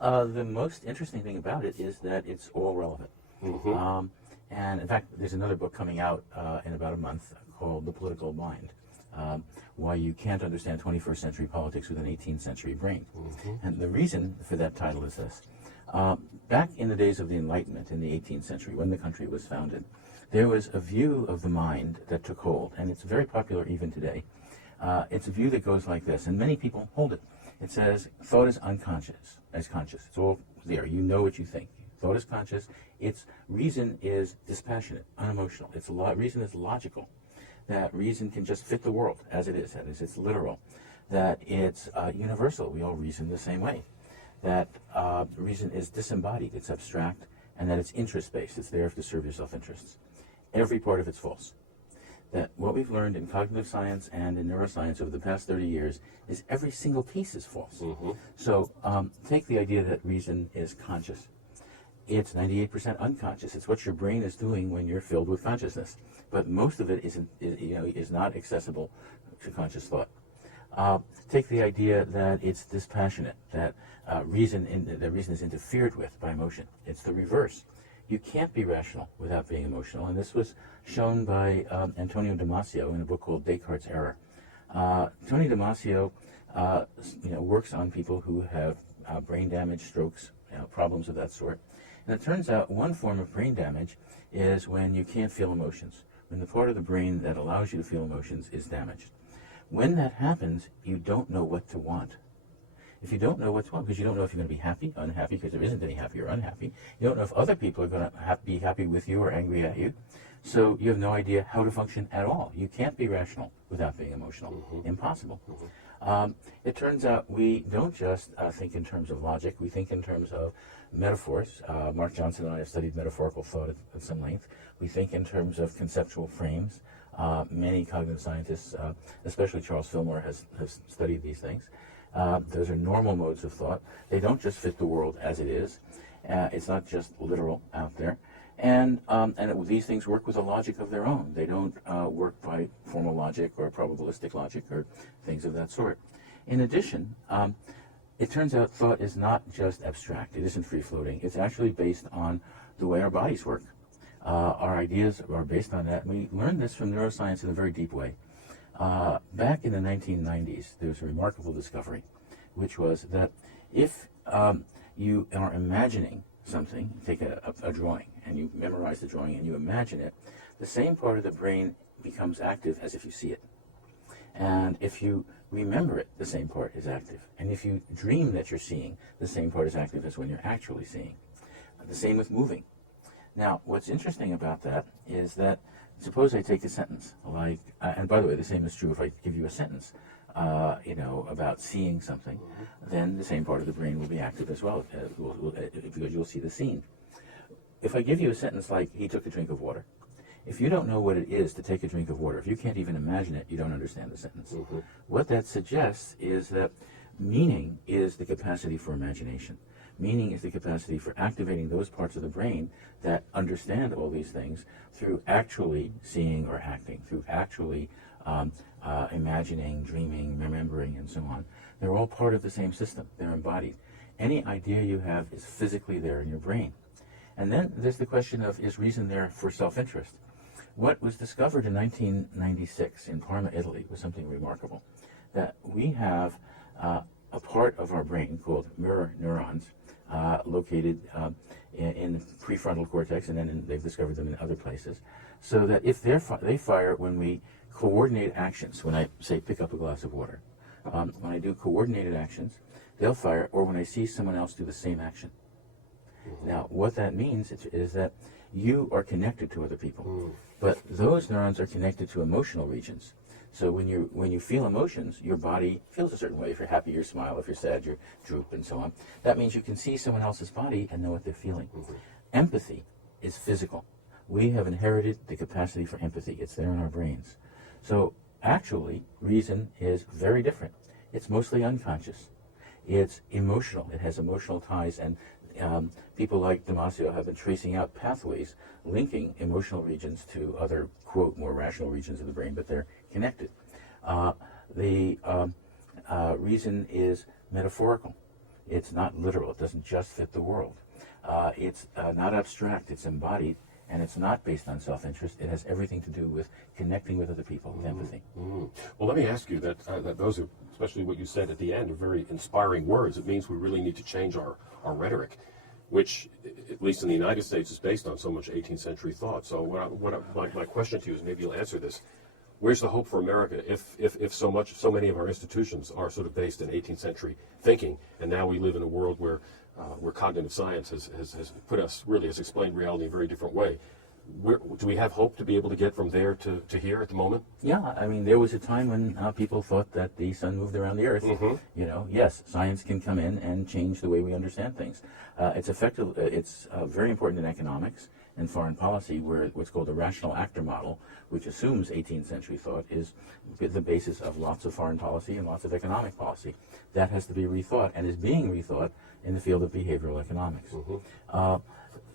The most interesting thing about it is that it's all relevant. And in fact, there's another book coming out in about a month called The Political Mind, Why You Can't Understand 21st Century Politics with an 18th Century Brain. And the reason for that title is this. Back in the days of the Enlightenment in the 18th century, when the country was founded, there was a view of the mind that took hold, and it's very popular even today. It's a view that goes like this, and many people hold it. It says, thought is unconscious, as conscious. It's all there. You know what you think. Thought is conscious. Its reason is dispassionate, unemotional. Reason is logical. That reason can just fit the world as it is. That is, it's literal. That it's universal. We all reason the same way. That reason is disembodied. It's abstract. And that it's interest-based. It's there to serve your self-interests. Every part of it's false. That what we've learned in cognitive science and in neuroscience over the past 30 years is every single piece is false. So take the idea that reason is conscious. It's 98% unconscious. It's what your brain is doing when you're filled with consciousness. But most of it is not accessible to conscious thought. Take the idea that it's dispassionate, that reason is interfered with by emotion. It's the reverse. You can't be rational without being emotional, and this was shown by Antonio Damasio in a book called Descartes' Error. Tony Damasio works on people who have brain damage, strokes, problems of that sort. And it turns out one form of brain damage is when you can't feel emotions, when the part of the brain that allows you to feel emotions is damaged. When that happens, you don't know what to want. If you don't know what to want, because you don't know if you're going to be happy, unhappy, because there isn't any happy or unhappy. You don't know if other people are going to be happy with you or angry at you. So you have no idea how to function at all. You can't be rational without being emotional. Impossible. It turns out we don't just think in terms of logic. We think in terms of metaphors. Mark Johnson and I have studied metaphorical thought at some length. We think in terms of conceptual frames. Many cognitive scientists, especially Charles Fillmore, has studied these things. Those are normal modes of thought. They don't just fit the world as it is. It's not just literal out there. And these things work with a logic of their own. They don't work by formal logic or probabilistic logic or things of that sort. In addition, it turns out thought is not just abstract. It isn't free-floating. It's actually based on the way our bodies work. Our ideas are based on that. We learned this from neuroscience in a very deep way. Back in the 1990s, there was a remarkable discovery, which was that if you are imagining something, take a drawing, and you memorize the drawing and you imagine it, the same part of the brain becomes active as if you see it. And if you remember it, the same part is active. And if you dream that you're seeing, the same part is active as when you're actually seeing. The same with moving. Now, what's interesting about that is that suppose I take a sentence like, and by the way, the same is true if I give you a sentence, about seeing something, then the same part of the brain will be active as well, because you'll see the scene. If I give you a sentence like, he took a drink of water, if you don't know what it is to take a drink of water, if you can't even imagine it, you don't understand the sentence. What that suggests is that meaning is the capacity for imagination. Meaning is the capacity for activating those parts of the brain that understand all these things through actually seeing or acting, through actually imagining, dreaming, remembering, and so on. They're all part of the same system. They're embodied. Any idea you have is physically there in your brain. And then there's the question of, is reason there for self-interest? What was discovered in 1996 in Parma, Italy, was something remarkable. That we have a part of our brain called mirror neurons, located in the prefrontal cortex, and then they've discovered them in other places, so that if they fire when we coordinate actions, when I say pick up a glass of water, when I do coordinated actions, they'll fire, or when I see someone else do the same action. Now, what that means is that you are connected to other people, but those neurons are connected to emotional regions. So when you feel emotions, your body feels a certain way. If you're happy, you smile. If you're sad, you droop, and so on. That means you can see someone else's body and know what they're feeling. Empathy is physical. We have inherited the capacity for empathy. It's there in our brains. So actually, reason is very different. It's mostly unconscious. It's emotional. It has emotional ties, and people like Damasio have been tracing out pathways linking emotional regions to other, quote, more rational regions of the brain, but they're connected. The reason is metaphorical. It's not literal. It doesn't just fit the world. It's not abstract. It's embodied, and it's not based on self-interest. It has everything to do with connecting with other people, empathy. Well, let me ask you that those are, especially what you said at the end, are very inspiring words. It means we really need to change our rhetoric, which, at least in the United States, is based on so much 18th century thought. So my question to you is, maybe you'll answer this. Where's the hope for America if so many of our institutions are sort of based in 18th century thinking, and now we live in a world where cognitive science has put us, really has explained reality in a very different way? Do we have hope to be able to get from there to here at the moment? Yeah, I mean, there was a time when people thought that the sun moved around the earth. You know, yes, science can come in and change the way we understand things. It's effective. It's very important in economics and foreign policy, where what's called the rational actor model, which assumes 18th century thought, is the basis of lots of foreign policy and lots of economic policy. That has to be rethought, and is being rethought in the field of behavioral economics.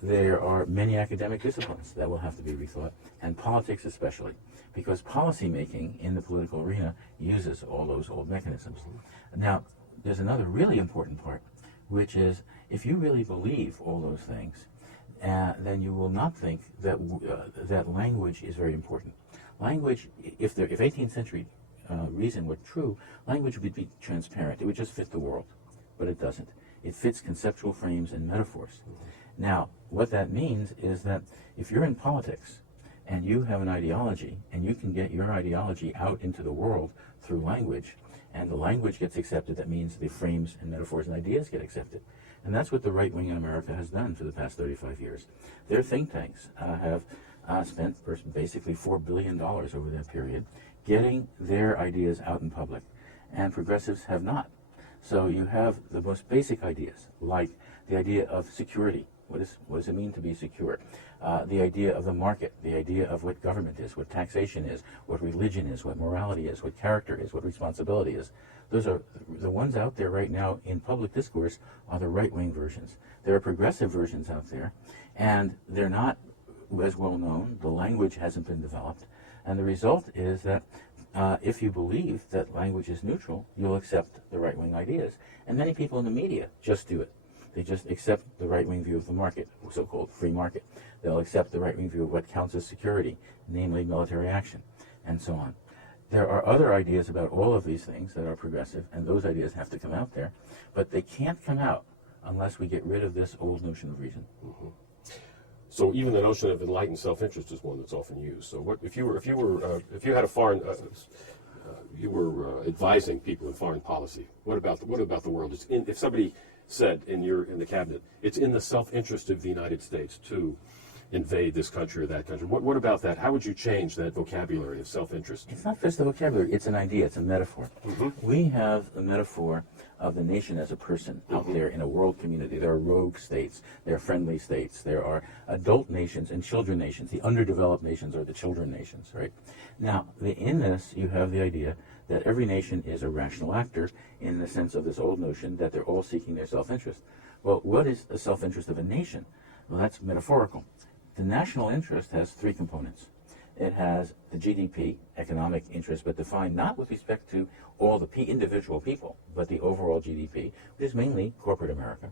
There are many academic disciplines that will have to be rethought, and politics especially, because policy making in the political arena uses all those old mechanisms. Now, there's another really important part, which is, if you really believe all those things, then you will not think that that language is very important. Language, if 18th century reason were true, language would be transparent. It would just fit the world, but it doesn't. It fits conceptual frames and metaphors. Now, what that means is that if you're in politics and you have an ideology, and you can get your ideology out into the world through language, and the language gets accepted, that means the frames and metaphors and ideas get accepted. And that's what the right wing in America has done for the past 35 years. Their think tanks have spent basically $4 billion over that period getting their ideas out in public, and progressives have not. So you have the most basic ideas, like the idea of security. What does it mean to be secure? The idea of the market, the idea of what government is, what taxation is, what religion is, what morality is, what character is, what responsibility is. Those are the ones out there right now in public discourse, are the right-wing versions. There are progressive versions out there, and they're not as well known. The language hasn't been developed, and the result is that if you believe that language is neutral, you'll accept the right-wing ideas. And many people in the media just do it. They just accept the right-wing view of the market, so-called free market. They'll accept the right-wing view of what counts as security, namely military action, and so on. There are other ideas about all of these things that are progressive, and those ideas have to come out there, but they can't come out unless we get rid of this old notion of reason. So even the notion of enlightened self-interest is one that's often used. So what if you had a foreign you were advising people in foreign policy? What about the world? If somebody said in the cabinet, it's in the self-interest of the United States to invade this country or that country. What about that? How would you change that vocabulary of self-interest? It's not just the vocabulary, it's an idea, it's a metaphor. We have the metaphor of the nation as a person out there in a world community. There are rogue states, there are friendly states, there are adult nations and children nations. The underdeveloped nations are the children nations, right? Now, in this, you have the idea that every nation is a rational actor in the sense of this old notion that they're all seeking their self-interest. Well, what is the self-interest of a nation? Well, that's metaphorical. The national interest has three components. It has the GDP, economic interest, but defined not with respect to all the individual people, but the overall GDP, which is mainly corporate America.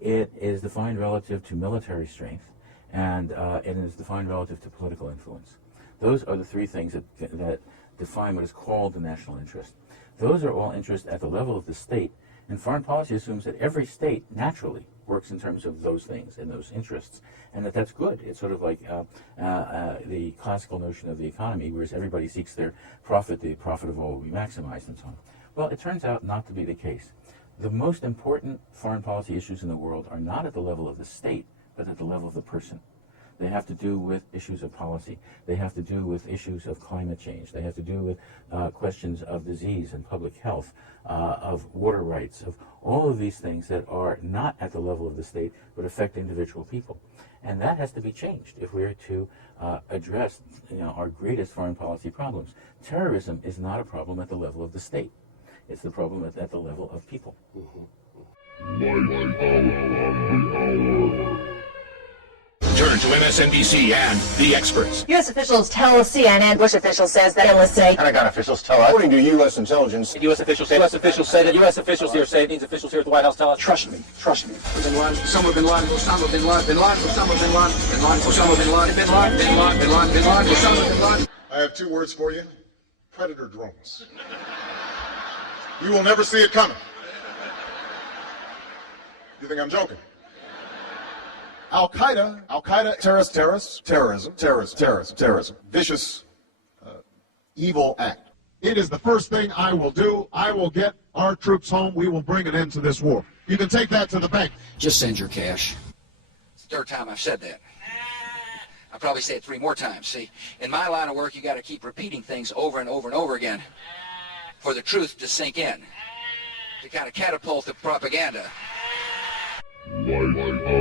It is defined relative to military strength, and it is defined relative to political influence. Those are the three things that define what is called the national interest. Those are all interests at the level of the state, and foreign policy assumes that every state naturally works in terms of those things and those interests, and that's good. It's sort of like the classical notion of the economy, whereas everybody seeks their profit, the profit of all will be maximized, and so on. Well, it turns out not to be the case. The most important foreign policy issues in the world are not at the level of the state, but at the level of the person. They have to do with issues of policy. They have to do with issues of climate change. They have to do with questions of disease and public health, of water rights, of all of these things that are not at the level of the state, but affect individual people. And that has to be changed if we're to address our greatest foreign policy problems. Terrorism is not a problem at the level of the state. It's the problem at the level of people. Lights out on the hour. Turn to MSNBC and the experts. U.S. officials tell CNN, Bush official says that analysts say, Pentagon officials tell us, according to U.S. intelligence, U.S. officials say that U.S. officials here say, these officials here at the White House tell us, trust me. Bin Laden, Osama Bin Laden, Osama Bin Laden, Bin Laden, Osama Bin Laden, Bin Laden, Osama Bin Laden, Bin Laden, Bin Laden, Bin Laden, Bin Laden, Osama Bin Laden. I have 2 words for you. Predator drones. You will never see it coming. You think I'm joking? Al-Qaeda, terrorism. Vicious, evil act. It is the first thing I will do. I will get our troops home. We will bring an end to this war. You can take that to the bank. Just send your cash. It's the 3rd time I've said that. I'll probably say it 3 more times. See, in my line of work, you got to keep repeating things over and over and over again for the truth to sink in, to kind of catapult the propaganda. Light